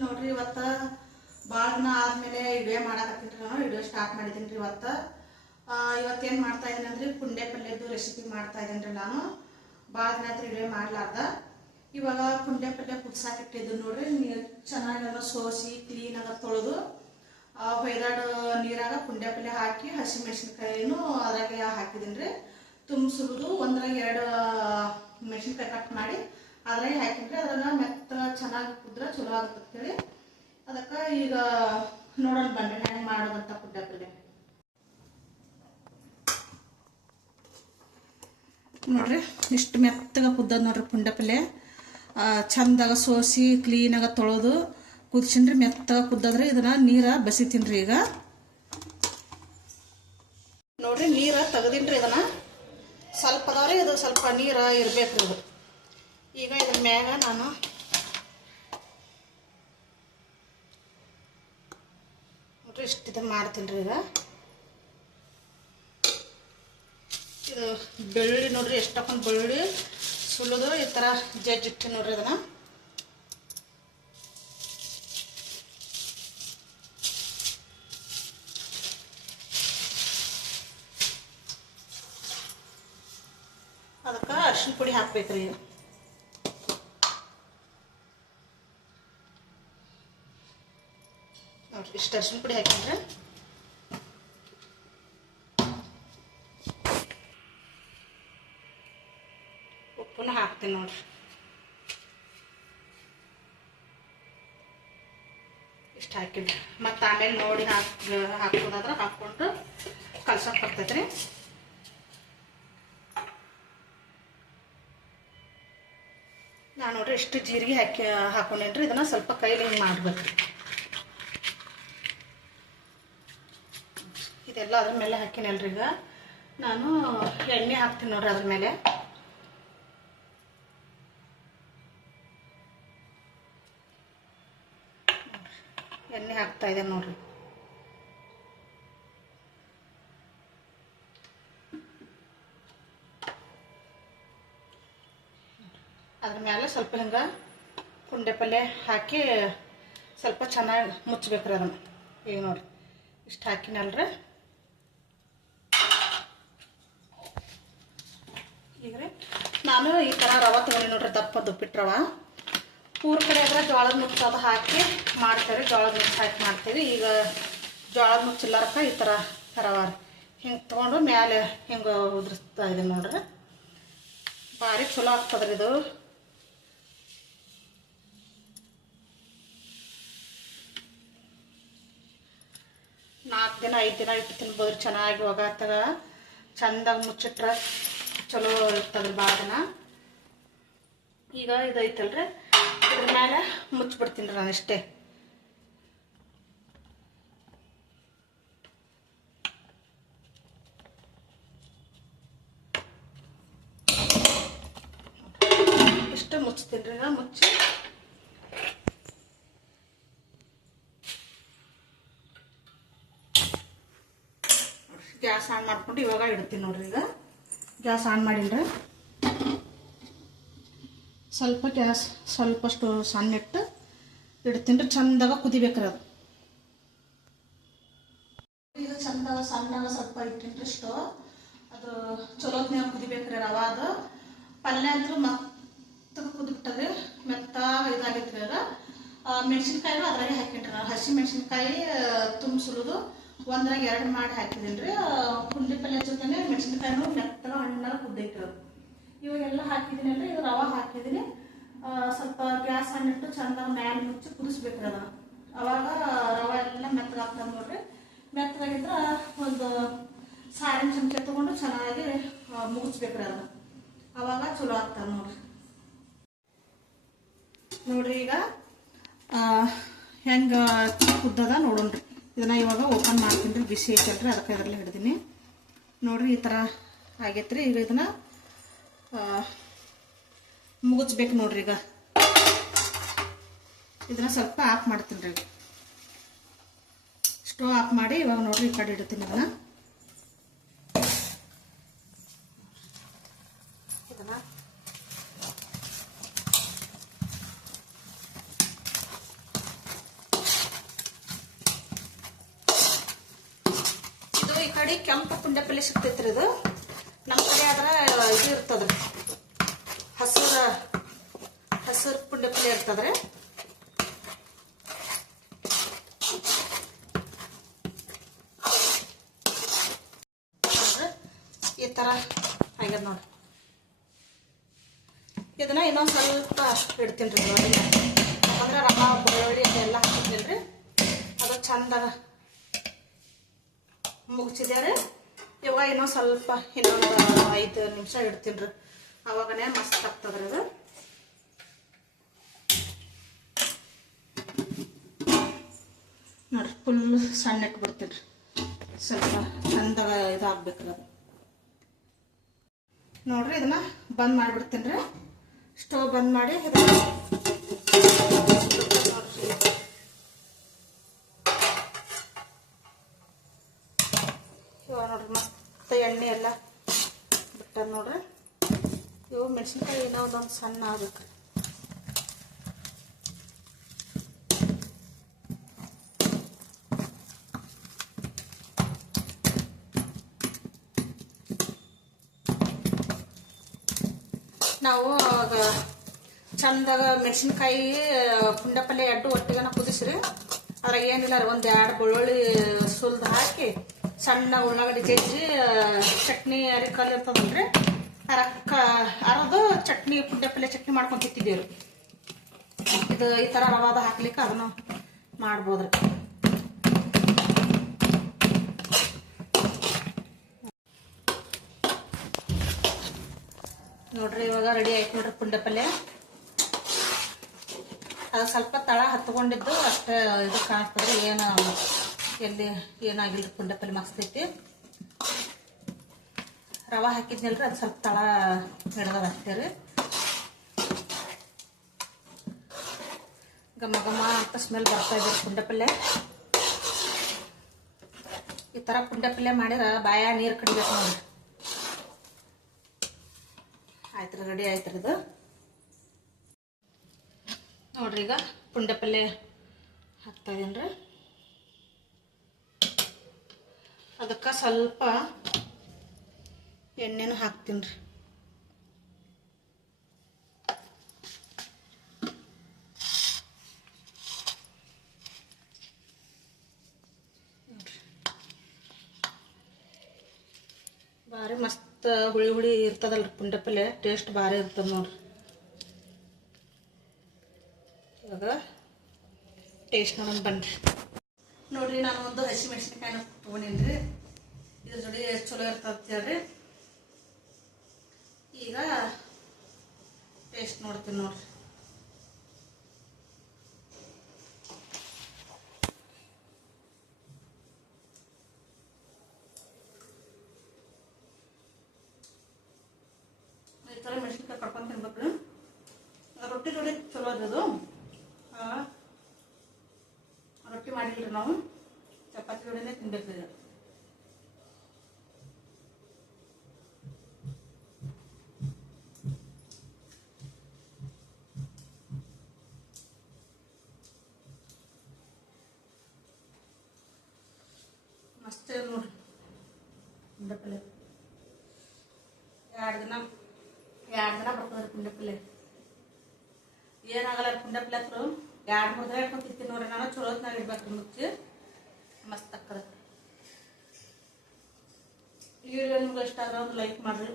ನೋಡ್ರಿ ಇವತ್ತ ಭಾಳ ದಿನ ಆದ್ಮೇಲೆ ವಿಡಿಯೋ ಮಾಡಾಕತ್ತೀನಿ ನಾನು. ವಿಡಿಯೋ ಸ್ಟಾರ್ಟ್ ಮಾಡಿದ್ದೀನಿ ರೀ ಇವತ್ತೇನು ಮಾಡ್ತಾ ಇದ್ದೀನಿ ಅಂದ್ರೆ ಪುಂಡೆ ಪಲ್ಯದ್ದು ರೆಸಿಪಿ ಮಾಡ್ತಾ ಇದ್ದೀನಿ ರೀ ನಾನು. ಭಾಳ ದಿನ ಆಯ್ತು ವಿಡಿಯೋ ಮಾಡ್ಲಾರ್ದ. ಇವಾಗ ಪುಂಡೆ ಪಲ್ಯ ಕುದಿಸಾಕಿಟ್ಟಿದ್ದು ನೋಡ್ರಿ. ಚೆನ್ನಾಗೆಲ್ಲ ಸೋಸಿ ಕ್ಲೀನಾಗಿ ತೊಳೆದು ಹೊಯ್ದಾಡು ನೀರಾಗ ಪುಂಡೆ ಪಲ್ಯ ಹಾಕಿ ಹಸಿ ಮೆಣಸಿನ್ಕಾಯಿನೂ ಅದ್ರಾಗೆ ಹಾಕಿದ್ದೀನಿ ರೀ. ತುಂಬಿಸುವುದು ಒಂದ್ರಾಗ 2 ಮೆಣಸಿನ್ಕಾಯಿ ಕಟ್ ಮಾಡಿ ಅದ್ರಾಗೆ ಹಾಕಿದ್ರೆ ಅದ್ರಾಗ ಮೆತ್ತ ಚೆನ್ನಾಗಿ ಕುದ್ರೆ ಚಲೋ ಆಗುತ್ತೆ ಹೇಳಿ ಅದಕ್ಕೆ ಈಗ ನೋಡೋಣ ಬನ್ನಿ ಹೆಂಗೆ ಮಾಡೋದಂತ ಪುಂಡೆ ಪಲ್ಯ. ನೋಡ್ರಿ ಇಷ್ಟು ಮೆತ್ತಗೆ ಕುದ್ದದ ನೋಡ್ರಿ ಪುಂಡೆ ಪಲ್ಯ. ಚಂದಾಗ ಸೋಸಿ ಕ್ಲೀನಾಗ ತೊಳೆದು ಕುದಿಸಿನ್ರಿ ಮೆತ್ತಗೆ ಕುದ್ದದ್ರಿ. ಇದನ್ನ ನೀರ ಬಸಿತೀನ್ರಿ. ಈಗ ನೋಡ್ರಿ ನೀರ ತೆಗೆದಿನ್ರಿ. ಇದನ್ನ ಸ್ವಲ್ಪ ಅದಾವ್ರಿ, ಇದು ಸ್ವಲ್ಪ ನೀರ ಇರ್ಬೇಕ್ರಿ ಇದು. ಈಗ ಇದ್ರ ಮ್ಯಾಗ ನಾನು ನೋಡ್ರಿ ಇಷ್ಟು ಇದನ್ನ ಮಾಡ್ತೀನಿ. ಈಗ ಇದು ಬೆಳ್ಳುಳ್ಳಿ ನೋಡ್ರಿ ಎಷ್ಟು ಹಾಕೊಂಡು ಬೆಳ್ಳುಳ್ಳಿ ಸುಲಿದು ಈ ಥರ ಜಜ್ಜಿಟ್ಟು ನೋಡ್ರಿ ಇದನ್ನ. ಅದಕ್ಕೆ ಅರಿಶಿನ ಪುಡಿ ಹಾಕ್ಬೇಕ್ರಿ. ನೋಡ್ರಿ ಇಷ್ಟು ಅರಿಶಿನ ಪುಡಿ ಹಾಕಿದ್ರೆ ಉಪ್ಪನ್ನು ಹಾಕ್ತೀನಿ ನೋಡ್ರಿ. ಇಷ್ಟು ಹಾಕಿದ್ರಿ ಮತ್ತು ಆಮೇಲೆ ನೋಡಿ ಹಾಕೋದಾದ್ರೆ ಹಾಕ್ಕೊಂಡು ಕಲ್ಸಕ್ಕೆ ಬರ್ತೈತ್ರಿ. ನಾನು ನೋಡ್ರಿ ಇಷ್ಟು ಜೀರಿಗೆ ಹಾಕೊಂಡೇನ್ರಿ. ಇದನ್ನ ಸ್ವಲ್ಪ ಕೈಲಿ ಹಿಂಗೆ ಮಾಡ್ಬೇಕು. ಇದೆಲ್ಲ ಅದ್ರ ಮೇಲೆ ಹಾಕಿನಲ್ರಿ. ಈಗ ನಾನು ಎಣ್ಣೆ ಹಾಕ್ತೀನಿ ನೋಡ್ರಿ ಅದ್ರ ಮೇಲೆ. ಎಣ್ಣೆ ಹಾಕ್ತಾ ಇದೆ ನೋಡ್ರಿ. ಅದ್ರ ಮೇಲೆ ಸ್ವಲ್ಪ ಹಿಂಗೆ ಪುಂಡೆ ಪಲ್ಯ ಹಾಕಿ ಸ್ವಲ್ಪ ಚೆನ್ನಾಗಿ ಮುಚ್ಚಬೇಕ್ರಿ ಅದನ್ನು. ಈಗ ನೋಡ್ರಿ ಇಷ್ಟು ಹಾಕಿನಲ್ರಿ. ಈಗ ರೀ ನಾನು ಈ ಥರ ರವೆ ತಗೊಂಡು ನೋಡ್ರಿ, ದಪ್ಪ ದುಪ್ಪಿಟ್ಟು ರವೆ. ಊರ ಕಡೆ ಆದ್ರೆ ಜೋಳದ ನುಚ್ಚು ಅದು ಹಾಕಿ ಮಾಡ್ತೇವೆ. ಜೋಳದ ನುಚ್ಚು ಹಾಕಿ ಮಾಡ್ತೇವೆ. ಈಗ ಜೋಳದ ನುಚ್ಚಿಲ್ಲಾರಕ್ಕ ಈ ಥರ ರವೆ ಹಿಂಗೆ ತೊಗೊಂಡು ಮ್ಯಾಲೆ ಹಿಂಗೆ ಉದುರಿಸ್ತಾ ಇದೆ ನೋಡ್ರಿ. ಭಾರಿ ಚಲೋ ಆಗ್ತದ್ರಿ ಇದು. ನಾಲ್ಕು ದಿನ 5 ದಿನ ಇಟ್ಟು ತಿನ್ಬೋದ್ರಿ. ಚೆನ್ನಾಗಿ ಒಗಾತಾಗ ಚಂದಾಗಿ ಮುಚ್ಚಿಟ್ರೆ ಚಲೋ ಇರ್ತದ್ರಿ ಭಾಳ ದಿನ. ಈಗ ಇದೈತಲ್ರಿ, ಇದ್ರ ಮ್ಯಾಲೆ ಮುಚ್ಚಿಬಿಡ್ತೀನಿ ರೀ ನಾನು ಇಷ್ಟೇ. ಇಷ್ಟು ಮುಚ್ತೀನಿ ರೀ. ಈಗ ಮುಚ್ಚಿ ಗ್ಯಾಸ್ ಆನ್ ಮಾಡ್ಕೊಂಡು ಇವಾಗ ಇಡ್ತೀನಿ ನೋಡ್ರಿ. ಈಗ ಗ್ಯಾಸ್ ಆನ್ ಮಾಡೀನಿ. ಸ್ವಲ್ಪ ಗ್ಯಾಸ್ ಸ್ವಲ್ಪಷ್ಟು ಸಣ್ಣ ಇಟ್ಟು ಇಡ್ತೀನಿ ರೀ. ಚಂದಾಗ ಕುದಿಬೇಕ್ರಿ ಅದು. ಈಗ ಚಂದಾಗ ಸಣ್ಣಗ ಸ್ವಲ್ಪ ಇಟ್ಟಿನಿ ರೀ ಸ್ಟವ್. ಅದು ಚಲೋತ್ನಾಗ ಕುದಿಬೇಕ್ರಿ ರವೆ. ಅದು ಪಲ್ಯ ಅಂತೂ ಮೆತ್ತಗೆ ಕುದಿಬಿಟ್ಟದ್ರಿ, ಮೆತ್ತಾಗ ಇದಾಗೈತ್ರಿ. ಅದು ಮೆಣಸಿನ್ಕಾಯಿನೂ ಅದ್ರಾಗೆ ಹಾಕಿನ್ರಿ ನಾನು. ಹಸಿ ಮೆಣಸಿನ್ಕಾಯಿ ತುಂಬಿಸುವುದು ಒಂದ್ರಾಗ 2 ಮಾಡಿ ಹಾಕಿದ್ದೀನಿ ರೀ. ಪುಂಡಿ ಪಲ್ಯ ಜೊತೆನೆ ಮೆಣಸಿನ್ಕಾಯಿನೂ ಮೆತ್ತಗ ಹಣ್ಣಾಗ ಕುದ್ದೈತ್ರಿ ಅದು. ಇವಾಗೆಲ್ಲ ಹಾಕಿದ್ದೀನಿ ಅಲ್ರಿ. ಇದು ರವೆ ಹಾಕಿದ್ದೀನಿ. ಸ್ವಲ್ಪ ಗ್ಯಾಸ್ ಹಣ್ಣಿಟ್ಟು ಚಂದಾಗ ಮ್ಯಾಲೆ ಮುಚ್ಚಿ ಕುದಿಸ್ಬೇಕ್ರಿ ಅದನ್ನು. ಅವಾಗ ರವೆ ಎಲ್ಲ ಮೆತ್ತಗಾಗ್ತದೆ ನೋಡ್ರಿ. ಮೆತ್ತಗಾಗಿದ್ರೆ ಒಂದು ಸಾರಿನ ಚಮಚ ತೊಗೊಂಡು ಚೆನ್ನಾಗಿ ಮುಗಿಸ್ಬೇಕ್ರಿ ಅದನ್ನು. ಅವಾಗ ಚಲೋ ಆಗ್ತದೆ ನೋಡ್ರಿ. ನೋಡ್ರಿ ಈಗ ಹೆಂಗೆ ಕುದ್ದದ ನೋಡೋಣ್ರಿ. ಇದನ್ನ ಇವಾಗ ಓಪನ್ ಮಾಡ್ತೀನಿ ರೀ. ಬಿಸಿ ಐತಲ್ರಿ, ಅದಕ್ಕೆ ಇದರಲ್ಲಿ ಹಿಡ್ದೀನಿ ನೋಡ್ರಿ. ಈ ಥರ ಆಗೈತ್ರಿ. ಈಗ ಇದನ್ನ ಮುಗಿಸ್ಬೇಕು ನೋಡ್ರಿ. ಈಗ ಇದನ್ನ ಸ್ವಲ್ಪ ಆಫ್ ಮಾಡ್ತೀನಿ ರೀ. ಸ್ಟವ್ ಆಫ್ ಮಾಡಿ ಇವಾಗ ನೋಡ್ರಿ ಈ ಕಡೆ ಇಡ್ತೀನಿ. ಇದನ್ನ ಕಡೆ ಕೆಂಪು ಪುಂಡೆ ಪಲ್ಯ ಸಿಗ್ತೈತ್ರಿ. ಇದು ನಮ್ಮ ಕಡೆ ಆದ್ರೆ ಇದು ಇರ್ತದ್ರಿ, ಹಸಿರು ಪುಂಡೆ ಪಲ್ಯ ಇರ್ತದ್ರಿ. ಈ ಥರ ಆಗ್ಯದ ನೋಡಿ. ಇದನ್ನ ಇನ್ನೊಂದು ಸ್ವಲ್ಪ ಇಡ್ತೀನಿ ರೀ ನೋಡಿ. ಯಾಕಂದ್ರೆ ರವೆ ಬೆಳ್ಳುಳ್ಳಿ ಅದೆಲ್ಲ ಹಾಕಿದ್ದೀನಿ ರೀ, ಅದು ಚಂದಾಗ ಮುಗಿಸಿದೆ ರೀ. ಇವಾಗ ಇನ್ನೊಂದು ಸ್ವಲ್ಪ ಇನ್ನೊಂದು 5 ನಿಮಿಷ ಇಡ್ತೀನಿ ರೀ, ಅವಾಗನೇ ಮಸ್ತ್ ಆಗ್ತದ್ರಿ ಅದು. ನೋಡ್ರಿ ಫುಲ್ ಸಣ್ಣ ಇಟ್ಬಿಡ್ತೀನಿ ರೀ, ಸ್ವಲ್ಪ ಚಂದಾಗ ಇದಾಗ್ಬೇಕ್ರಿ ಅದು. ನೋಡ್ರಿ ಇದನ್ನ ಬಂದ್ ಮಾಡಿಬಿಡ್ತೀನಿ ರೀ, ಸ್ಟವ್ ಬಂದ್ ಮಾಡಿ. ಇವಾಗ ನೋಡ್ರಿ ಮಸ್ತ್ ಎಣ್ಣೆ ಎಲ್ಲ ಬಿಟ್ಟದ ನೋಡ್ರಿ. ಇವು ಮೆಣಸಿನ್ಕಾಯಿ ಇನ್ನೂ ಒಂದೊಂದು ಸಣ್ಣ ಆಗ್ಬೇಕು. ನಾವು ಚಂದಾಗ ಮೆಣಸಿನ್ಕಾಯಿ ಪುಂಡೆ ಪಲ್ಯ ಎಡ್ಡು ಒಟ್ಟಿಗೆನ ಕುದಿಸ್ರಿ. ಅದ್ರಾಗ ಏನಿಲ್ಲ ರೀ, 1-2 ಬೆಳ್ಳುಳ್ಳಿ ಸುಲ್ದು ಹಾಕಿ ಸಣ್ಣ ಉಳ್ಳಾಗಡ್ಡಿ ಜಜ್ಜಿ ಚಟ್ನಿ ಅರಿಕಲ್ ಇರ್ತದಲ್ರಿ, ಅರದು ಚಟ್ನಿ ಪುಂಡೆ ಪಲ್ಯ ಚಟ್ನಿ ಮಾಡ್ಕೊಂಡು ತಿಂತಿದ್ದೀವಿ. ಇದು ಈ ಥರ ರವಾದ ಹಾಕ್ಲಿಕ್ಕೆ ಅದನ್ನು ಮಾಡ್ಬೋದ್ರಿ. ನೋಡ್ರಿ ಇವಾಗ ರೆಡಿ ಆಯ್ತು ನೋಡ್ರಿ ಪುಂಡೆ ಪಲ್ಯ. ಅದು ಸ್ವಲ್ಪ ತಳ ಹತ್ಕೊಂಡಿದ್ದು ಅಷ್ಟೇ ಇದು ಕಾಣಿಸ್ತದ್ರಿ, ಏನು ಎಲ್ಲಿ ಏನಾಗಿಲ್ರಿ. ಪುಂಡೆ ಪಲ್ಯ ಮಸ್ತೈತಿ. ರವೆ ಹಾಕಿದ್ನಲ್ರಿ, ಅದು ಸ್ವಲ್ಪ ತಳ ಹಿಡ್ದದ ಅಷ್ಟೇ ರೀ. ಘಮ ಘಮ ಅಂತ ಸ್ಮೆಲ್ ಬರ್ತಾ ಇದೆ ಪುಂಡೆ ಪಲ್ಯ. ಈ ಥರ ಪುಂಡೆ ಪಲ್ಯ ಮಾಡಿದ್ರೆ ಬಾಯ ನೀರು ಕಡಿಬೇಕು ನೋಡ್ರಿ. ಆಯ್ತು ರೆಡಿ ಆಯ್ತು ಇದು. ನೋಡ್ರಿ ಈಗ ಪುಂಡೆ ಪಲ್ಯ ಹಾಕ್ತಾ ಇದೀನಿ. ಅದಕ್ಕೆ ಸ್ವಲ್ಪ ಎಣ್ಣೆನೂ ಹಾಕ್ತೀನಿ ರೀ. ಭಾರಿ ಮಸ್ತ್ ಹುಳಿ ಹುಳಿ ಇರ್ತದಲ್ರಿ ಪುಂಡೆ ಪಲ್ಯ, ಟೇಸ್ಟ್ ಭಾರಿ ಇರ್ತದ ನೋಡ್ರಿ. ಇವಾಗ ಟೇಸ್ಟ್ ನೋಡೋಣ ಬನ್ರಿ. ನೋಡ್ರಿ ನಾನು ಒಂದು ಹಸಿ ಮೆಣಸಿನ್ಕಾಯಿನ ತೊಗೊಂಡಿನ್ರಿ, ಇದ್ರ ಜೋಡಿ ಎಷ್ಟು ಚಲೋ ಇರ್ತದ ಹೇಳ್ರಿ. ಈಗ ಟೇಸ್ಟ್ ನೋಡ್ತೀನಿ ನೋಡ್ರಿ. ಈ ಥರ ಮೆಣಸಿನ್ಕಾಯಿ ಕಡ್ಕೊಂಡು ತಿನ್ಬೇಕ್ರಿ, ರೊಟ್ಟಿ ಜೋಡಿ ಚಲೋ ಅದು. ರೊಟ್ಟಿ ಮಾಡಿಲ್ರಿ ನಾವು, ಚಪಾತಿ ಜೋಡಿನೇ ತಿನ್ಬೇಕ್ರಿ. ಮಸ್ತ್ ನೋಡ್ರಿ ಪುಂಡೆ ಪಲ್ಯ. 2 ದಿನ ಬರ್ತದ್ರಿ ಪುಂಡೆ ಪಲ್ಯ. ಏನಾಗಲ್ಲ ಪುಂಡೆ ಪಲ್ಯ ಹತ್ರ 2-3 ದಿನ ಇಟ್ಕೊಂಡು ತಿಂತೀನಿ ನೋಡ್ರಿ ನಾನು. ಚಲೋ ಹೊತ್ನಾಗ ಇಡ್ಬೇಕ್ರಿ ಮುಚ್ಚಿ, ಮಸ್ತ್ ಅಕ್ಕದ. ಈ ವಿಡಿಯೋ ನಿಮ್ಗೆ ಇಷ್ಟ ಆದ್ರೆ ಒಂದು ಲೈಕ್ ಮಾಡ್ರಿ.